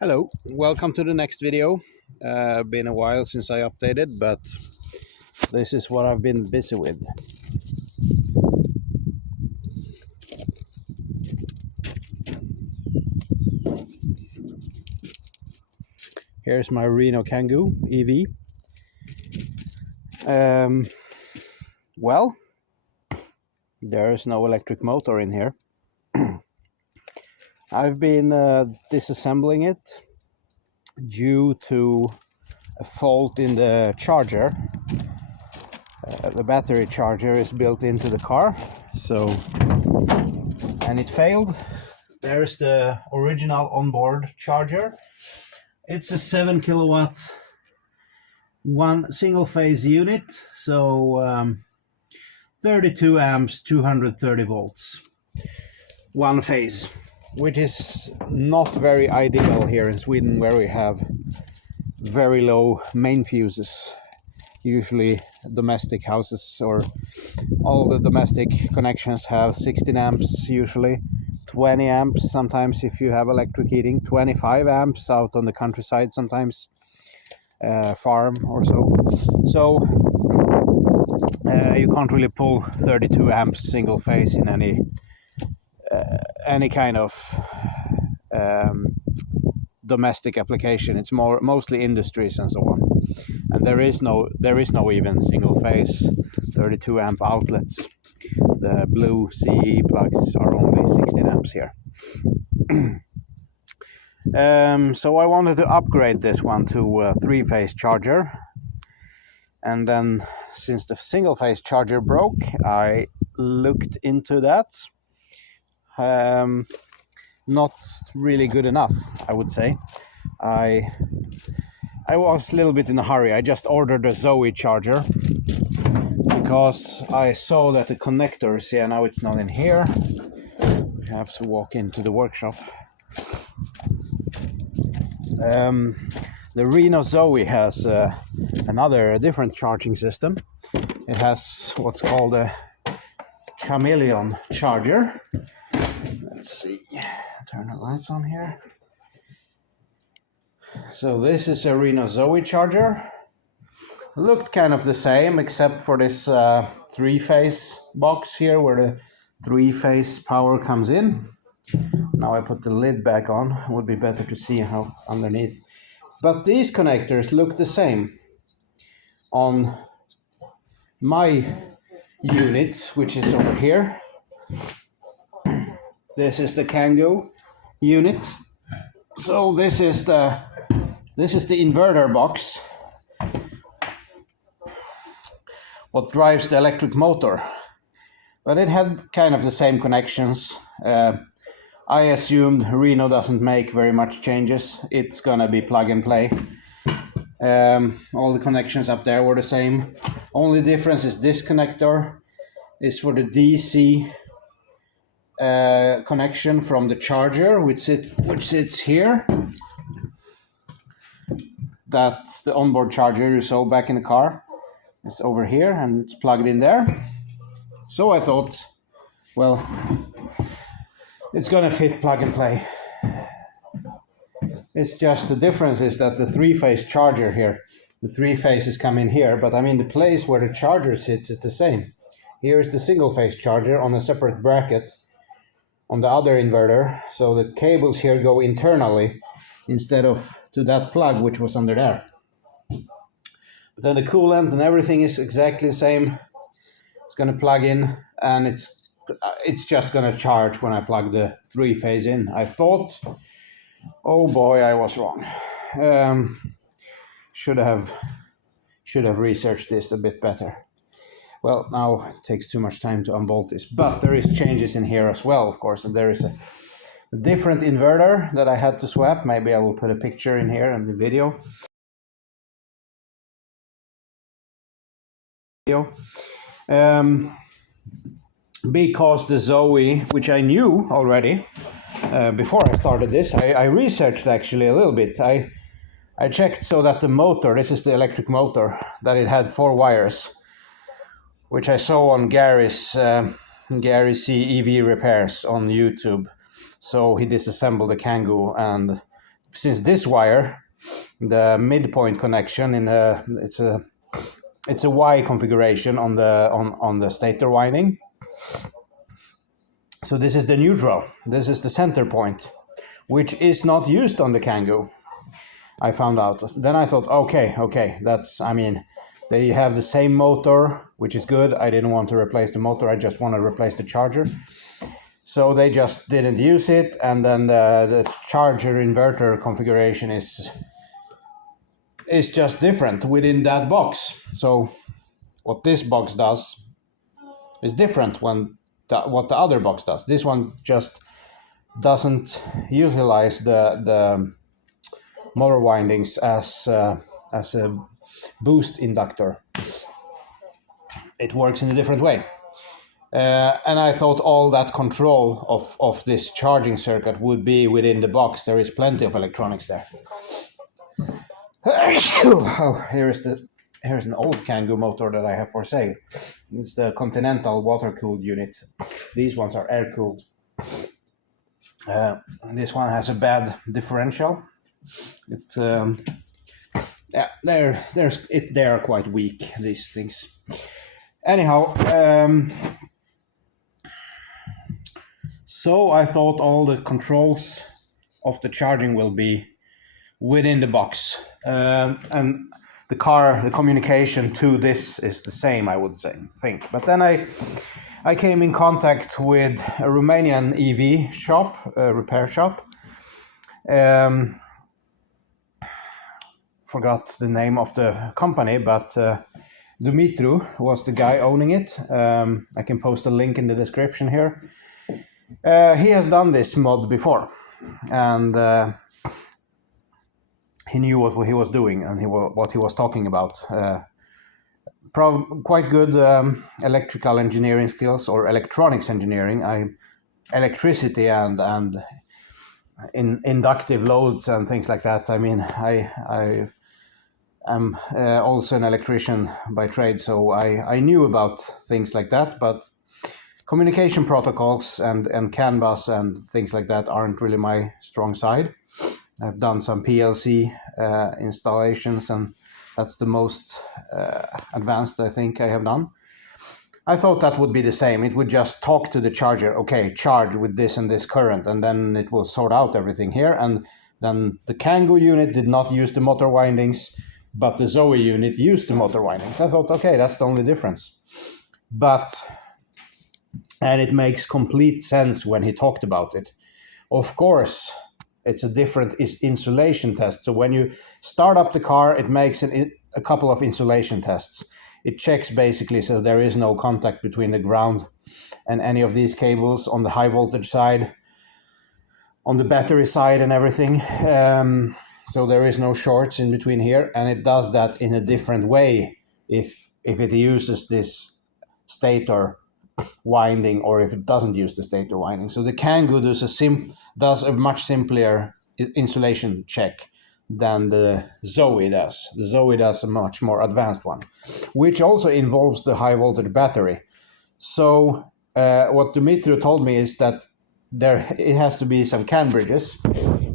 Hello, welcome to the next video. Been a while since I updated, but this is what I've been busy with. Here's my Renault Kangoo EV. Well, there is no electric motor in here. I've been disassembling it due to a fault in the charger. The battery charger is built into the car, and it failed. There's the original onboard charger. It's a 7 kilowatt, one single phase unit, so 32 amps, 230 volts, one phase, which is not very ideal here in Sweden, where we have very low main fuses. Usually domestic houses or all the domestic connections have 16 amps, usually 20 amps sometimes if you have electric heating, 25 amps out on the countryside sometimes, farm or so you can't really pull 32 amps single phase in any kind of domestic application. It's mostly industries and so on, and there is no even single phase 32 amp outlets. The blue CE plugs are only 16 amps here. So I wanted to upgrade this one to a 3-phase charger, and then since the single phase charger broke, I looked into that. Not really good enough, I would say. I was a little bit in a hurry. I just ordered a Zoe charger because I saw that the connectors, now it's not in here. We have to walk into the workshop. The Renault Zoe has a different charging system. It has what's called a chameleon charger. Let's see, turn the lights on here. So this is a Renault Zoe charger. Looked kind of the same, except for this 3-phase box here where the 3-phase power comes in. Now I put the lid back on. It would be better to see how underneath. But these connectors look the same on my unit, which is over here. This is the Kangoo unit. So this is the inverter box, what drives the electric motor. But it had kind of the same connections. I assumed Renault doesn't make very much changes. It's gonna be plug and play. All the connections up there were the same. Only difference is this connector is for the DC connection from the charger, which sits here. That's the onboard charger you saw back in the car. It's over here and it's plugged in there. So I thought, well, it's gonna fit plug and play. It's just the difference is that the 3-phase charger here, the 3 phases come in here, but I mean the place where the charger sits is the same. Here is the single phase charger on a separate bracket on the other inverter, so the cables here go internally instead of to that plug which was under there. But then the coolant and everything is exactly the same. It's going to plug in, and it's just going to charge when I plug the 3-phase in. I thought, oh boy, I was wrong. Should have researched this a bit better. Well, now it takes too much time to unbolt this, but there is changes in here as well, of course, and there is a different inverter that I had to swap. Maybe I will put a picture in here in the video. Because the Zoe, which I knew already before I started this, I researched actually a little bit. I checked so that the motor, this is the electric motor, that it had 4 wires, which I saw on Gary's C EV repairs on YouTube. So he disassembled the Kangoo and since this wire, the midpoint connection in it's a Y configuration on the stator winding. So this is the neutral. This is the center point, which is not used on the Kangoo. I found out. Then I thought, okay, that's, I mean, they have the same motor, which is good. I didn't want to replace the motor. I just want to replace the charger. So they just didn't use it. And then the charger inverter configuration is just different within that box. So what this box does is different when what the other box does. This one just doesn't utilize the motor windings as a boost inductor. It works in a different way. And I thought all that control of this charging circuit would be within the box. There is plenty of electronics there. Oh, here's an old Kangoo motor that I have for sale. It's the Continental water-cooled unit. These ones are air-cooled. This one has a bad differential. They are quite weak, these things. Anyhow, so I thought all the controls of the charging will be within the box, and the communication to this is the same, I would think. But then I came in contact with a Romanian EV shop, a repair shop. Forgot the name of the company, but Dumitru was the guy owning it. I can post a link in the description here. He has done this mod before, and he knew what he was doing and what he was talking about. Quite good electrical engineering skills, or electronics engineering. Electricity and inductive loads and things like that. I mean, I am also an electrician by trade, so I knew about things like that, but communication protocols and CAN bus and things like that aren't really my strong side. I've done some PLC installations, and that's the most advanced I think I have done. I thought that would be the same. It would just talk to the charger, okay, charge with this and this current, and then it will sort out everything here. And then the Kangoo unit did not use the motor windings, but the Zoe unit used the motor windings. I thought, okay, that's the only difference. And it makes complete sense when he talked about it. Of course, it's a different insulation test. So when you start up the car, it makes a couple of insulation tests. It checks basically so there is no contact between the ground and any of these cables on the high voltage side, on the battery side and everything. So there is no shorts in between here, and it does that in a different way if it uses this stator winding or if it doesn't use the stator winding. So the Kangoo does a much simpler insulation check than the Zoe does. The Zoe does a much more advanced one, which also involves the high voltage battery. So what Dumitru told me is that it has to be some CAN bridges,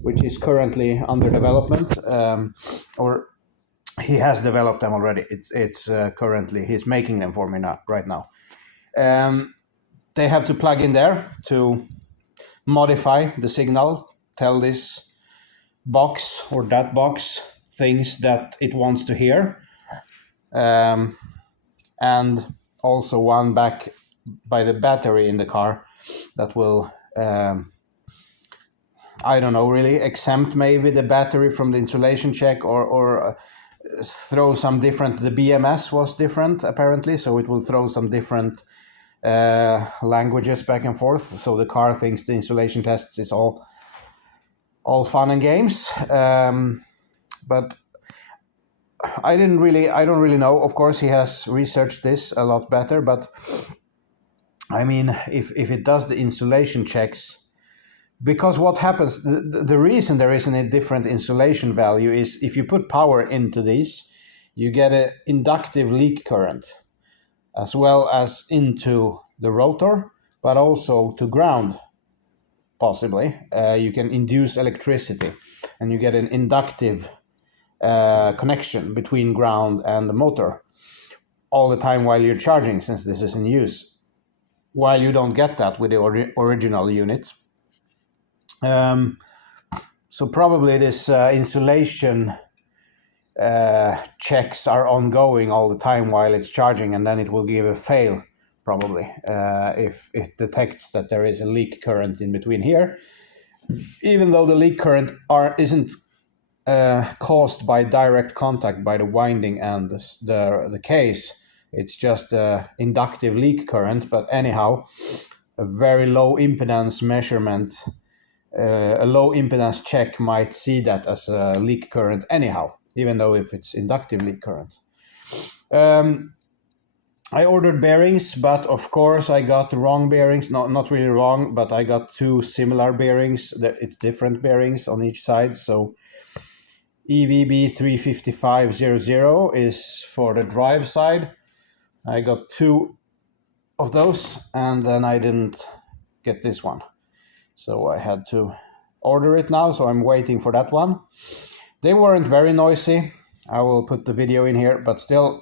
which is currently under development, or he has developed them already. It's currently, he's making them for me right now. They have to plug in there to modify the signal, tell this box or that box things that it wants to hear, and also one back by the battery in the car that will I don't know, really exempt maybe the battery from the insulation check, or throw some different. The BMS was different apparently, so it will throw some different languages back and forth, so the car thinks the insulation tests is all fun and games, but I don't really know. Of course, he has researched this a lot better, but I mean, if it does the insulation checks, because what happens, the reason there isn't a different insulation value is if you put power into these, you get an inductive leak current, as well as into the rotor, but also to ground possibly. You can induce electricity and you get an inductive connection between ground and the motor all the time while you're charging, since this is in use. While you don't get that with the original unit. So probably this insulation checks are ongoing all the time while it's charging, and then it will give a fail probably if it detects that there is a leak current in between here, even though the leak current isn't caused by direct contact by the winding and the case. It's just a inductive leak current, but anyhow, a very low impedance measurement, a low impedance check might see that as a leak current anyhow, even though if it's inductive leak current. I ordered bearings, but of course I got the wrong bearings. Not really wrong, but I got two similar bearings. It's different bearings on each side. So EVB 35500 is for the drive side. I got two of those, and then I didn't get this one. So I had to order it now, so I'm waiting for that one. They weren't very noisy. I will put the video in here, but still.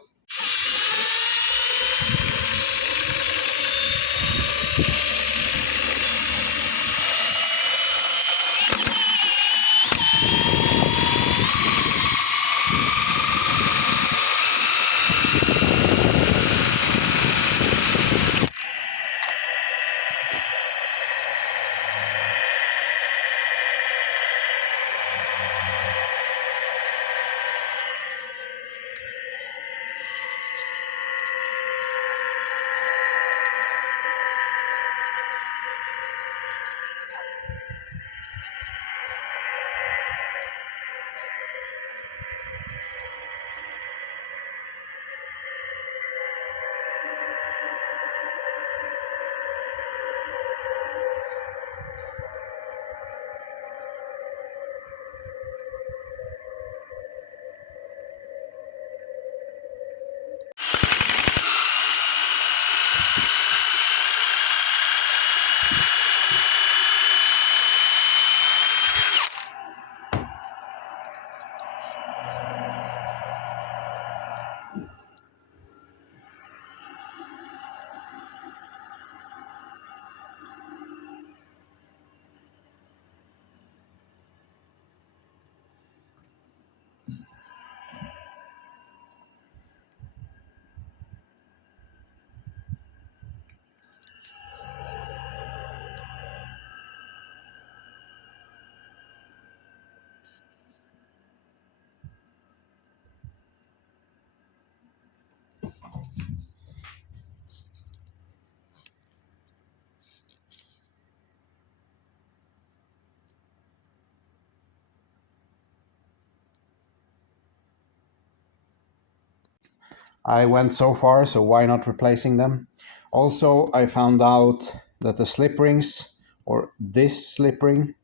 I went so far, so why not replacing them? Also, I found out that the slip rings, or this slip ring,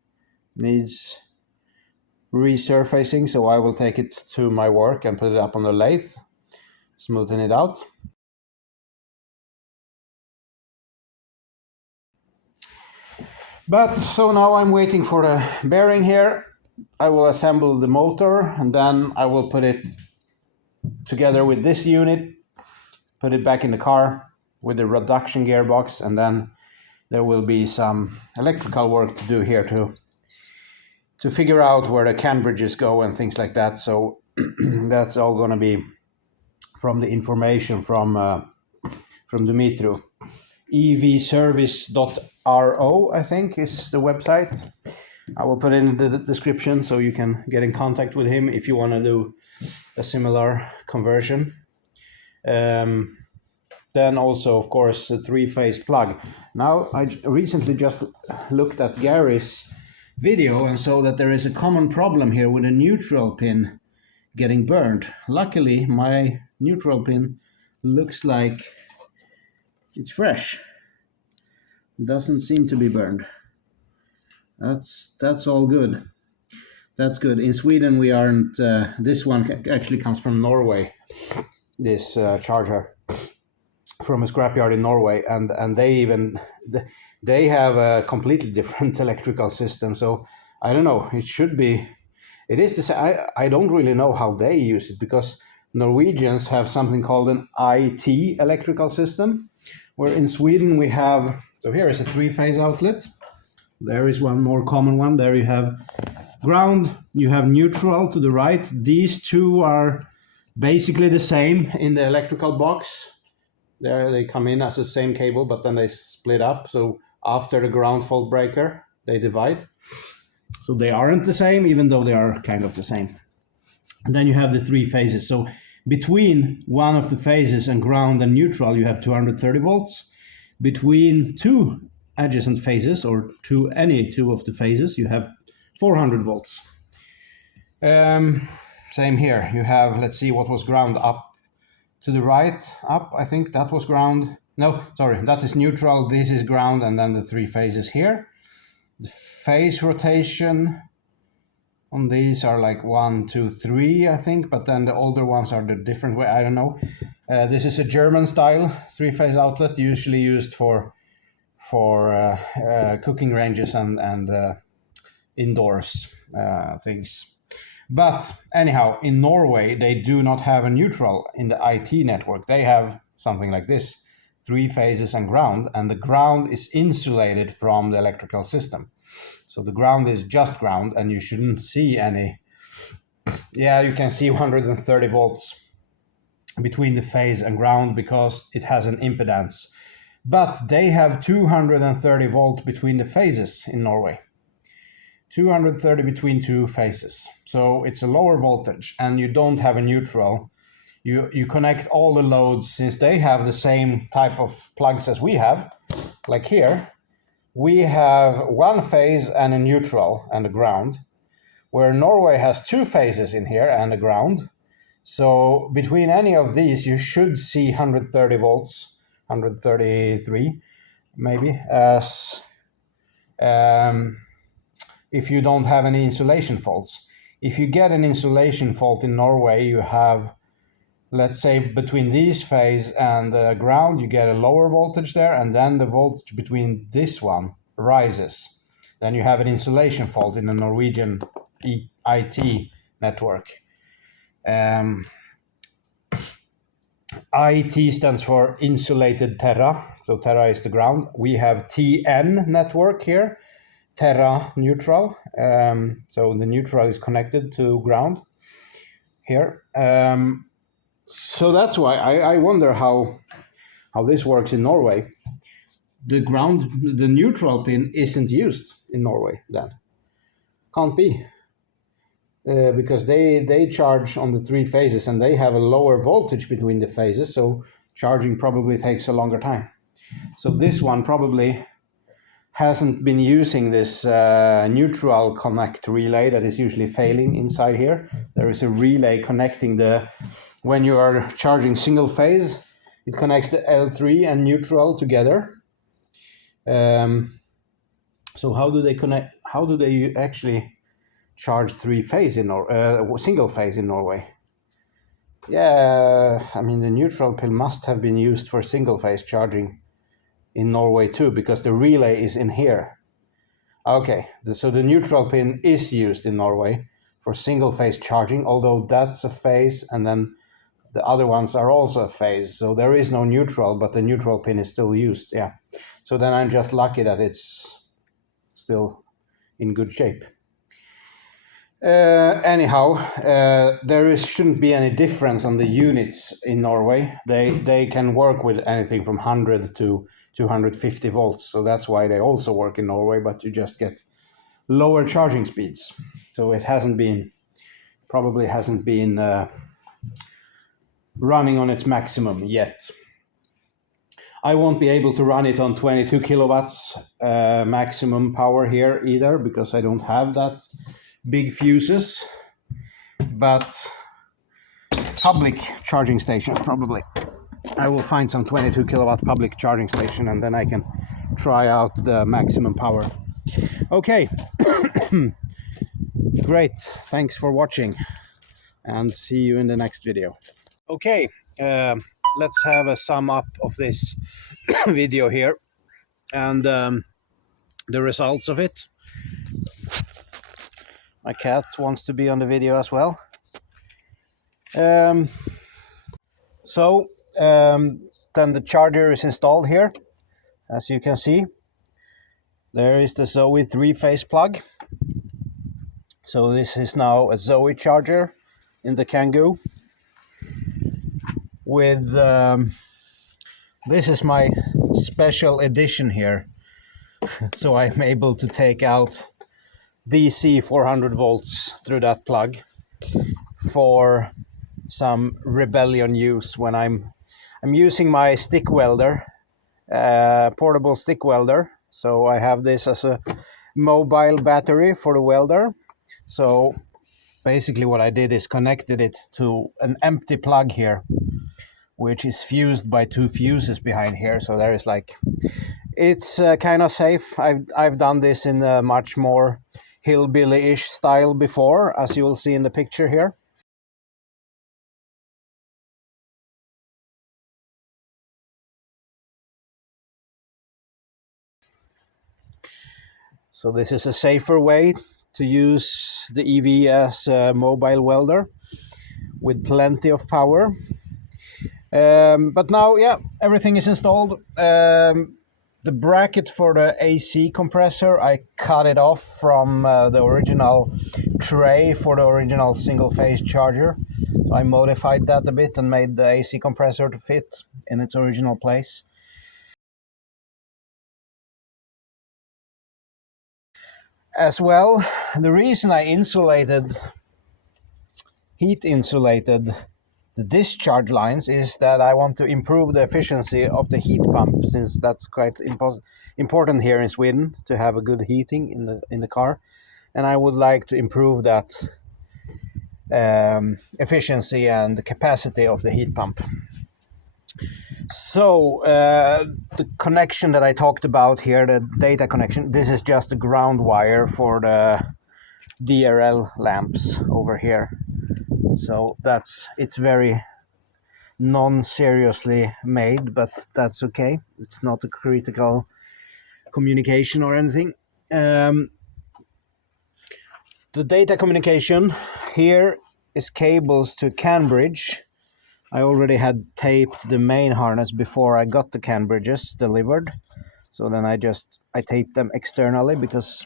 needs resurfacing, so I will take it to my work and put it up on the lathe, smoothen it out. But so now I'm waiting for the bearing here. I will assemble the motor, and then I will put it together with this unit, put it back in the car with the reduction gearbox, and then there will be some electrical work to do here to figure out where the CAN bridges go and things like that. So that's all going to be from the information from Dumitru. evservice.ro, I think, is the website. I will put it in the description so you can get in contact with him if you want to do a similar conversion. Then also, of course, a 3-phase plug. Now, I recently just looked at Gary's video and saw that there is a common problem here with a neutral pin getting burned. Luckily, my neutral pin looks like it's fresh. It doesn't seem to be burned. That's all good. That's good. In Sweden, we aren't. This one actually comes from Norway. This charger from a scrapyard in Norway, and they even They have a completely different electrical system. So I don't know, it should be, it is the same. I don't really know how they use it, because Norwegians have something called an IT electrical system, where in Sweden we have, so here is a three-phase outlet. There is one more common one. There you have ground, you have neutral to the right. These two are basically the same in the electrical box. There they come in as the same cable, but then they split up. So after the ground fault breaker, they divide. So they aren't the same, even though they are kind of the same. And then you have the three phases. So between one of the phases and ground and neutral, you have 230 volts. Between two adjacent phases, or any two of the phases, you have 400 volts. Same here. You have, let's see, what was ground up to the right, up, I think that was ground. No, sorry, that is neutral, this is ground, and then the three phases here. The phase rotation on these are like 1, 2, 3, I think, but then the older ones are the different way, I don't know. This is a German style three-phase outlet, usually used for cooking ranges and indoors things. But anyhow, in Norway, they do not have a neutral in the IT network. They have something like this, three phases and the ground is insulated from the electrical system. So the ground is just ground, and you shouldn't see any, yeah, you can see 130 volts between the phase and ground because it has an impedance. But they have 230 volts between the phases in Norway. 230 between two phases. So it's a lower voltage, and you don't have a neutral. You connect all the loads, since they have the same type of plugs as we have. Like here, we have one phase and a neutral and a ground, where Norway has two phases in here and a ground. So between any of these, you should see 130 volts, 133 maybe, as if you don't have any insulation faults. If you get an insulation fault in Norway, you have, let's say, between these phase and the ground, you get a lower voltage there, and then the voltage between this one rises. Then you have an insulation fault in the Norwegian IT network. IT stands for insulated terra, so terra is the ground. We have TN network here, terra neutral, so the neutral is connected to ground here. So that's why I wonder how this works in Norway. The neutral pin isn't used in Norway then. Can't be. Because they charge on the three phases, and they have a lower voltage between the phases, so charging probably takes a longer time. So this one probably hasn't been using this neutral connect relay that is usually failing inside here. There is a relay connecting when you are charging single phase, it connects the L3 and neutral together. So how do they connect? How do they actually charge single phase in Norway? Yeah, I mean, the neutral pin must have been used for single phase charging in Norway too, because the relay is in here. Okay, so the neutral pin is used in Norway for single phase charging, although that's a phase, and then the other ones are also a phase. So there is no neutral, but the neutral pin is still used, yeah. So then I'm just lucky that it's still in good shape. Anyhow, there shouldn't be any difference on the units in Norway. They can work with anything from 100 to 250 volts, so that's why they also work in Norway, but you just get lower charging speeds. So it probably hasn't been running on its maximum yet. I won't be able to run it on 22 kilowatts maximum power here either, because I don't have that big fuses, but public charging stations probably. I will find some 22 kilowatt public charging station, and then I can try out the maximum power. Okay. Great, thanks for watching, and see you in the next video. Okay, let's have a sum up of this video here. and the results of it. My cat wants to be on the video as well. So then the charger is installed here. As you can see, there is the Zoe 3-phase plug. So this is now a Zoe charger in the Kangoo. With this is my special edition here. So I'm able to take out DC 400 volts through that plug for some rebellion use when I'm using my stick welder, portable stick welder. So I have this as a mobile battery for the welder. So basically what I did is connected it to an empty plug here, which is fused by 2 fuses behind here. So there is like, it's kind of safe. I've done this in a much more hillbilly-ish style before, as you will see in the picture here. So this is a safer way to use the EV as a mobile welder with plenty of power. But now, yeah, everything is installed. The bracket for the AC compressor, I cut it off from the original tray for the original single-phase charger. I modified that a bit and made the AC compressor to fit in its original place. As well, the reason I heat insulated the discharge lines is that I want to improve the efficiency of the heat pump, since that's quite important here in Sweden to have a good heating in the car, and I would like to improve that efficiency and the capacity of the heat pump. So the connection that I talked about here, the data connection, this is just a ground wire for the DRL lamps over here. So it's very non-seriously made, but that's okay. It's not a critical communication or anything. The data communication here is cables to CAN bridge. I already had taped the main harness before I got the CAN bridges delivered. So then I taped them externally because,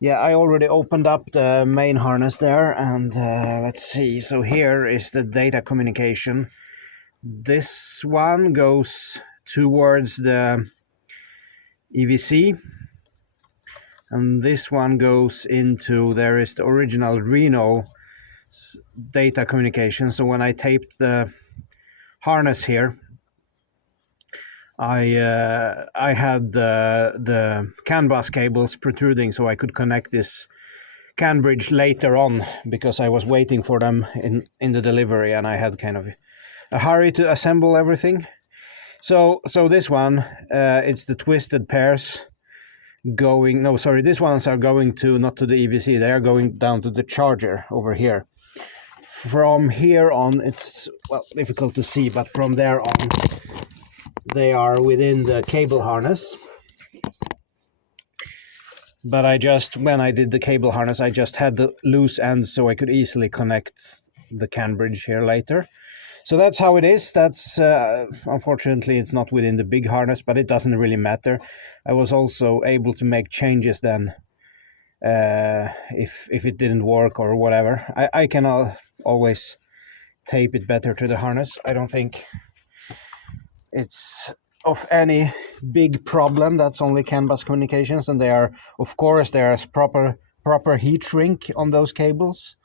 yeah, I already opened up the main harness there, and let's see. So here is the data communication. This one goes towards the EVC, and this one goes into, there is the original Reno data communication. So when I taped the harness here, I had the CAN bus cables protruding, so I could connect this CAN bridge later on because I was waiting for them in the delivery, and I had kind of a hurry to assemble everything. So this one, it's the twisted pairs going, no, sorry, these ones are going to, not to the EVC, they are going down to the charger over here. From here on, it's, well, difficult to see, but from there on, they are within the cable harness. But when I did the cable harness, I just had the loose ends so I could easily connect the CAN bridge here later. So that's how it is. That's unfortunately it's not within the big harness, but it doesn't really matter. I was also able to make changes then if it didn't work or whatever. I can always tape it better to the harness. I don't think it's of any big problem. That's only CAN bus communications, and they are, of course, there's proper heat shrink on those cables.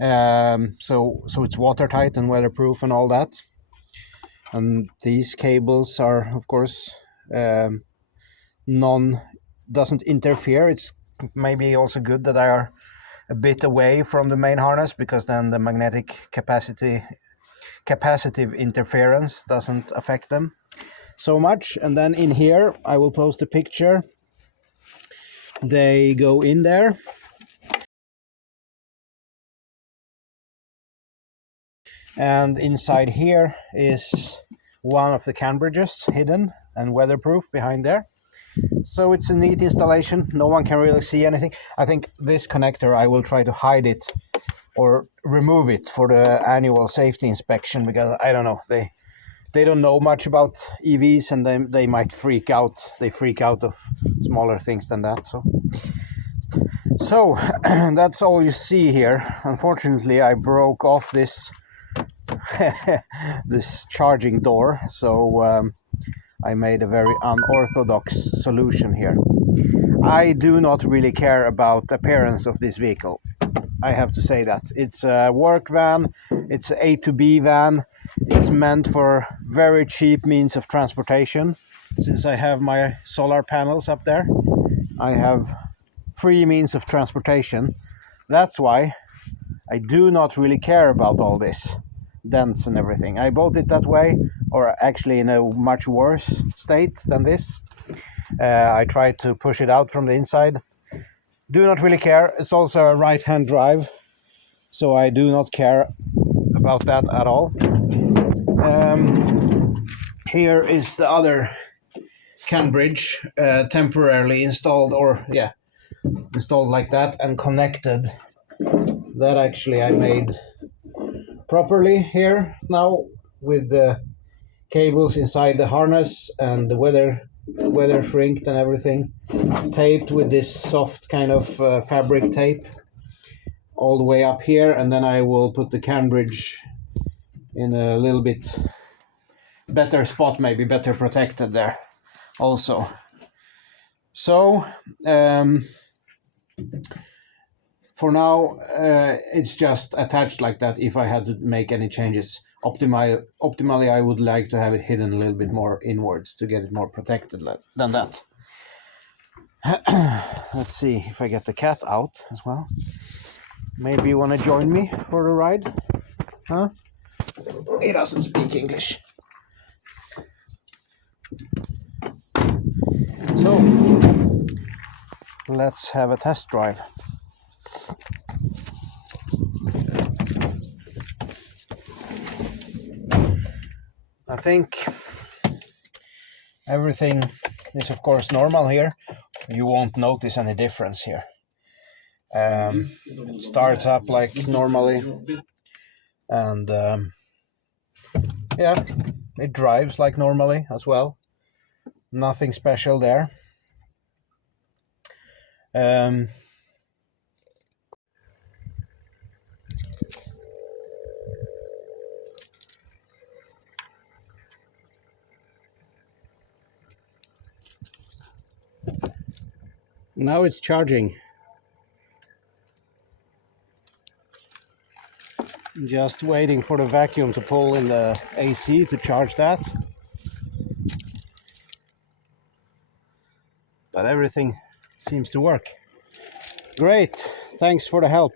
So it's watertight and weatherproof and all that. And these cables are, of course, doesn't interfere. It's maybe also good that they are a bit away from the main harness, because then the magnetic capacitive interference doesn't affect them so much. And then in here, I will post a picture. They go in there. And inside here is one of the CAN bridges hidden. and weatherproof behind there. So it's a neat installation. No one can really see anything. I think this connector, I will try to hide it or remove it for the annual safety inspection, because I don't know, they don't know much about EVs, and they might freak out. They freak out of smaller things than that. So that's all you see here. Unfortunately, I broke off this this charging door, so I made a very unorthodox solution here. I do not really care about the appearance of this vehicle. I have to say that. It's a work van, it's an A to B van. It's meant for very cheap means of transportation. Since I have my solar panels up there, I have free means of transportation. That's why I do not really care about all this dents and everything. I bought it that way, or actually in a much worse state than this. I tried to push it out from the inside. Do not really care. It's also a right-hand drive, so I do not care about that at all. Here is the other CAN bridge, temporarily installed, or installed like that and connected. That actually I made properly here now, with the cables inside the harness and the weather shrinked and everything, taped with this soft kind of fabric tape all the way up here, and then I will put the CAN bridge in a little bit better spot, maybe better protected there also. So for now, it's just attached like that. If I had to make any changes, optimally I would like to have it hidden a little bit more inwards to get it more protected than that. Let's see if I get the cat out as well. Maybe you want to join me for the ride? Huh? He doesn't speak English. So, let's have a test drive. I think everything is of course normal here. You won't notice any difference here. It starts up like normally, and yeah, it drives like normally as well. Nothing special there. Now it's charging. Just waiting for the vacuum to pull in the AC to charge that. But everything seems to work. Great, thanks for the help.